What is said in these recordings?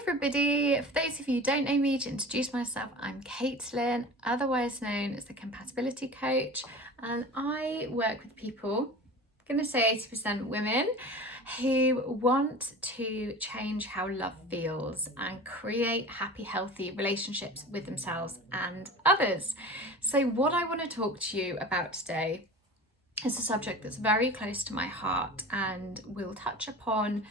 everybody, for those of you who don't know me, to introduce myself, I'm Caitlin, otherwise known as the Compatibility Coach, and I work with people, I'm going to say 80% women, who want to change how love feels and create happy, healthy relationships with themselves and others. So what I want to talk to you about today is a subject that's very close to my heart, and we'll touch upon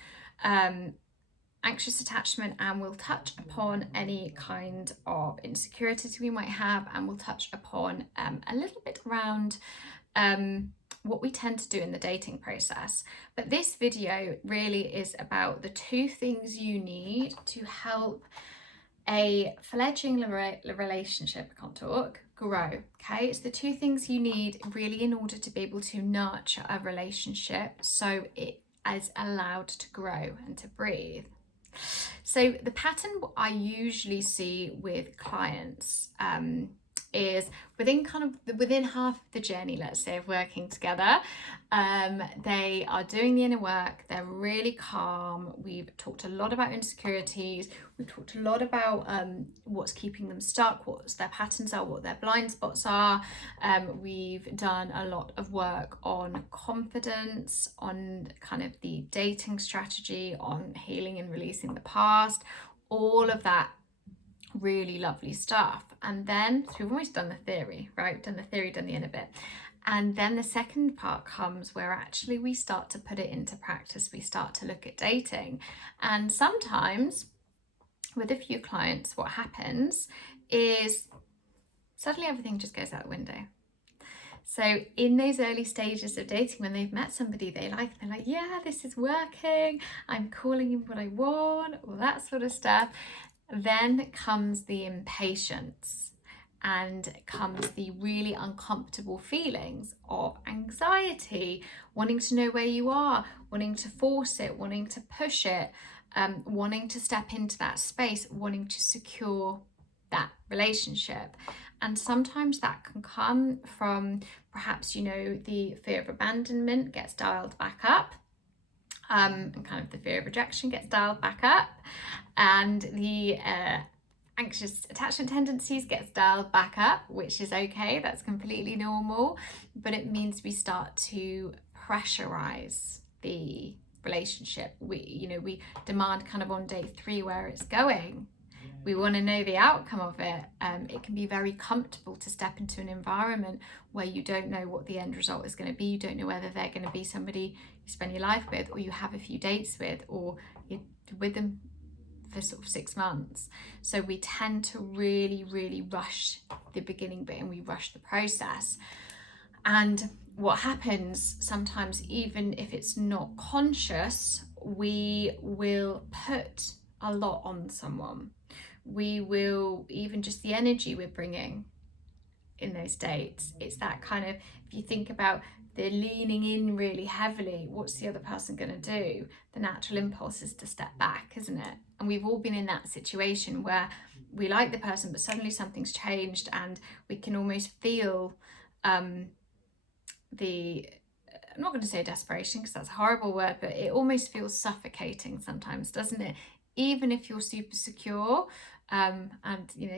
anxious attachment, and we'll touch upon any kind of insecurities we might have, and we'll touch upon a little bit around what we tend to do in the dating process. But this video really is about the two things you need to help a fledgling relationship, I can't talk, grow. Okay, it's the two things you need really in order to be able to nurture a relationship so it is allowed to grow and to breathe. So the pattern I usually see with clients is within half of the journey, let's say, of working together, they are doing the inner work, they're really calm. We've talked a lot about insecurities, we've talked a lot about what's keeping them stuck, what their patterns are, what their blind spots are. We've done a lot of work on confidence, on kind of the dating strategy, on healing and releasing the past, all of that really lovely stuff. And then, so we've almost done the theory, right? Done the theory, done the inner bit. And then the second part comes where actually we start to put it into practice. We start to look at dating. And sometimes with a few clients, what happens is suddenly everything just goes out the window. So in those early stages of dating, when they've met somebody they like, they're like, yeah, this is working, I'm calling him what I want, all that sort of stuff. Then comes the impatience, and comes the really uncomfortable feelings of anxiety, wanting to know where you are, wanting to force it, wanting to push it, wanting to step into that space, wanting to secure that relationship. And sometimes that can come from perhaps, the fear of abandonment gets dialed back up. And kind of the fear of rejection gets dialed back up, and the anxious attachment tendencies gets dialed back up, which is okay, that's completely normal, but it means we start to pressurize the relationship. We demand kind of on day 3 where it's going. We want to know the outcome of it. It can be very comfortable to step into an environment where you don't know what the end result is going to be. You don't know whether they're going to be somebody you spend your life with, or you have a few dates with, or you're with them for sort of 6 months. So we tend to really, really rush the beginning bit, and we rush the process. And what happens sometimes, even if it's not conscious, we will put a lot on someone. We will, even just the energy we're bringing in those dates, it's that kind of, if you think about the leaning in really heavily, what's the other person going to do? The natural impulse is to step back, isn't it? And we've all been in that situation where we like the person, but suddenly something's changed, and we can almost feel I'm not going to say desperation because that's a horrible word, but it almost feels suffocating sometimes, doesn't it? Even if you're super secure, and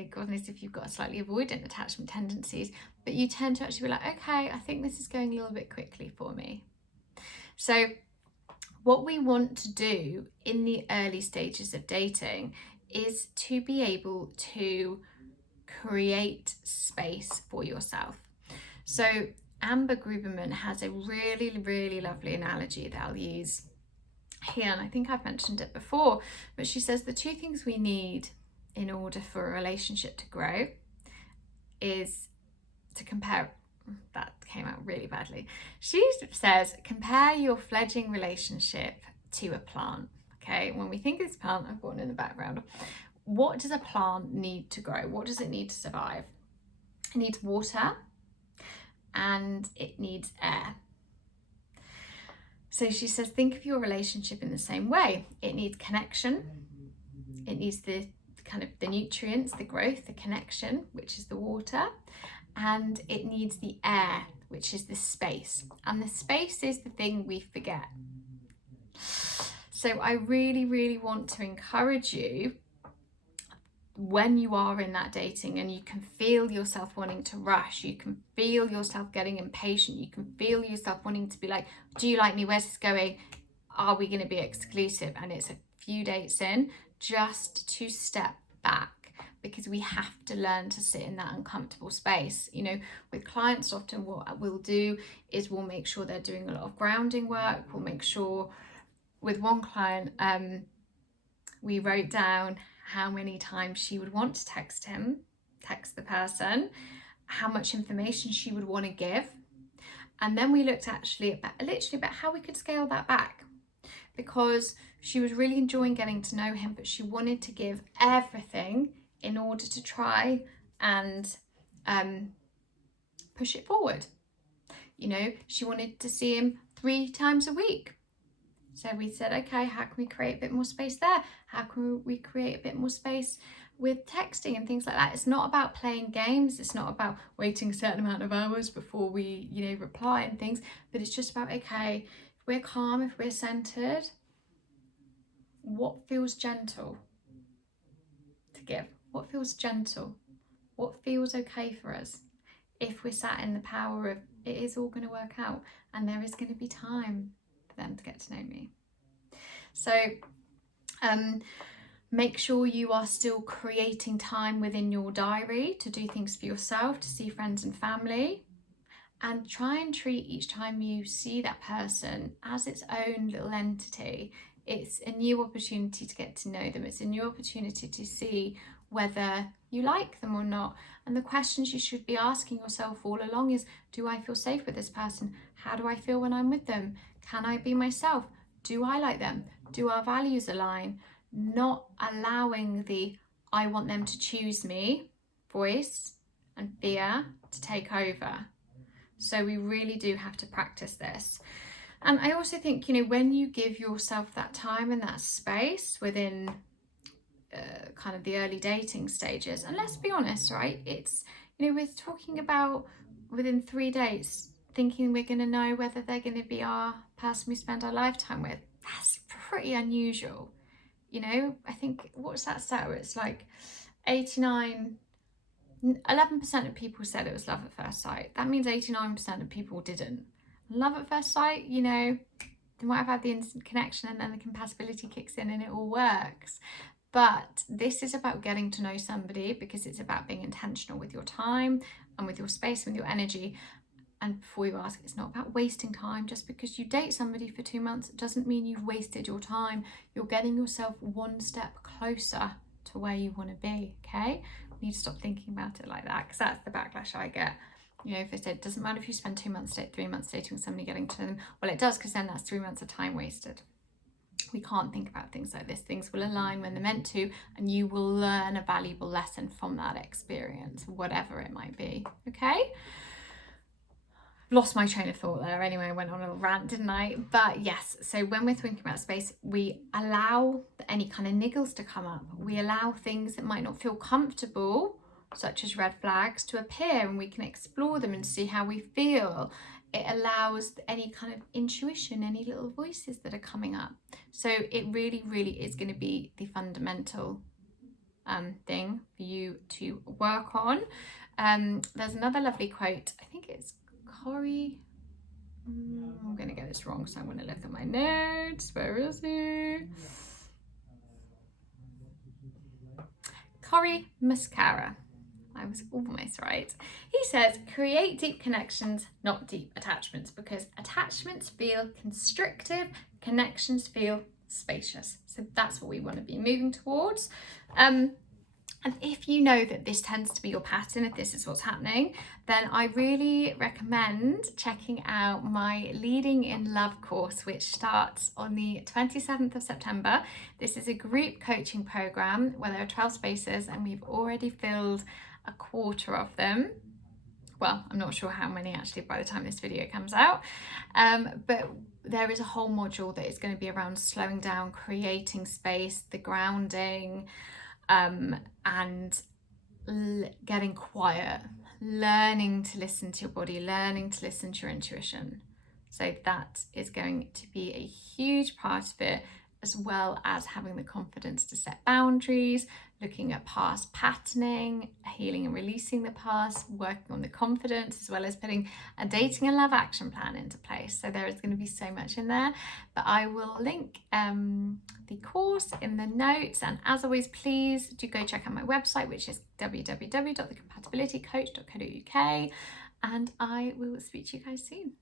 God knows if you've got slightly avoidant attachment tendencies, but you tend to actually be like, okay, I think this is going a little bit quickly for me. So what we want to do in the early stages of dating is to be able to create space for yourself. So Amber Gruberman has a really, really lovely analogy that I'll use here, and I think I've mentioned it before, but she says the two things we need in order for a relationship to grow is to compare. That came out really badly. She says compare your fledgling relationship to a plant. Okay, when we think of this plant, I've got one in the background. What does a plant need to grow? What does it need to survive? It needs water and it needs air. So she says, think of your relationship in the same way. It needs connection. It needs the kind of the nutrients, the growth, the connection, which is the water. And it needs the air, which is the space. And the space is the thing we forget. So I really, really want to encourage you, when you are in that dating and you can feel yourself wanting to rush, you can feel yourself getting impatient, you can feel yourself wanting to be like, do you like me? Where's this going? Are we going to be exclusive? And it's a few dates in, just to step back, because we have to learn to sit in that uncomfortable space. You know, with clients, often what we'll do is we'll make sure they're doing a lot of grounding work. We'll make sure, with one client, we wrote down how many times she would want to text the person, how much information she would want to give. And then we looked actually about how we could scale that back, because she was really enjoying getting to know him, but she wanted to give everything in order to try and push it forward. You know, she wanted to see him 3 times a week. So we said, okay, how can we create a bit more space there? How can we create a bit more space with texting and things like that? It's not about playing games. It's not about waiting a certain amount of hours before we, you know, reply and things. But it's just about, okay, if we're calm, if we're centered, what feels gentle to give? What feels gentle? What feels okay for us? If we're sat in the power of, it is all going to work out, and there is going to be time for them to get to know me. So make sure you are still creating time within your diary to do things for yourself, to see friends and family, and try and treat each time you see that person as its own little entity. It's a new opportunity to get to know them. It's a new opportunity to see whether you like them or not. And the questions you should be asking yourself all along is, do I feel safe with this person? How do I feel when I'm with them? Can I be myself? Do I like them? Do our values align? Not allowing the I want them to choose me voice and fear to take over. So we really do have to practice this. And I also think, you know, when you give yourself that time and that space within kind of the early dating stages, and let's be honest, right, it's, you know, we're talking about within 3 dates thinking we're going to know whether they're going to be our person we spend our lifetime with. That's pretty unusual. You know, I think, what's that stat where it's like 11% of people said it was love at first sight. That means 89% of people didn't. Love at first sight, you know, they might have had the instant connection and then the compatibility kicks in and it all works. But this is about getting to know somebody, because it's about being intentional with your time and with your space and with your energy. And before you ask, it's not about wasting time. Just because you date somebody for 2 months doesn't mean you've wasted your time. You're getting yourself one step closer to where you want to be, okay? You need to stop thinking about it like that, because that's the backlash I get. You know, if they said, it doesn't matter if you spend 2 months, 3 months dating somebody, getting to them. Well, it does, because then that's 3 months of time wasted. We can't think about things like this. Things will align when they're meant to, and you will learn a valuable lesson from that experience, whatever it might be, okay? Lost my train of thought there. Anyway, I went on a little rant, didn't I? But yes, so when we're thinking about space, we allow any kind of niggles to come up. We allow things that might not feel comfortable, such as red flags, to appear, and we can explore them and see how we feel. It allows any kind of intuition, any little voices that are coming up. So it really, really is going to be the fundamental thing for you to work on. There's another lovely quote. I think it's Corey. I'm going to get this wrong, so I'm going to look at my notes. Where is he? Corey Muscara. I was almost right. He says, create deep connections, not deep attachments, because attachments feel constrictive, connections feel spacious. So that's what we want to be moving towards. And if you know that this tends to be your pattern, if this is what's happening, then I really recommend checking out my Leading in Love course, which starts on the 27th of September. This is a group coaching program where there are 12 spaces, and we've already filled a quarter of them. Well, I'm not sure how many actually by the time this video comes out, but there is a whole module that is going to be around slowing down, creating space, the grounding, and getting quiet, learning to listen to your body, learning to listen to your intuition. So that is going to be a huge part of it. as well as having the confidence to set boundaries, looking at past patterning, healing and releasing the past, working on the confidence, as well as putting a dating and love action plan into place. So there is going to be so much in there, but I will link the course in the notes. And as always, please do go check out my website, which is www.thecompatibilitycoach.co.uk, and I will speak to you guys soon.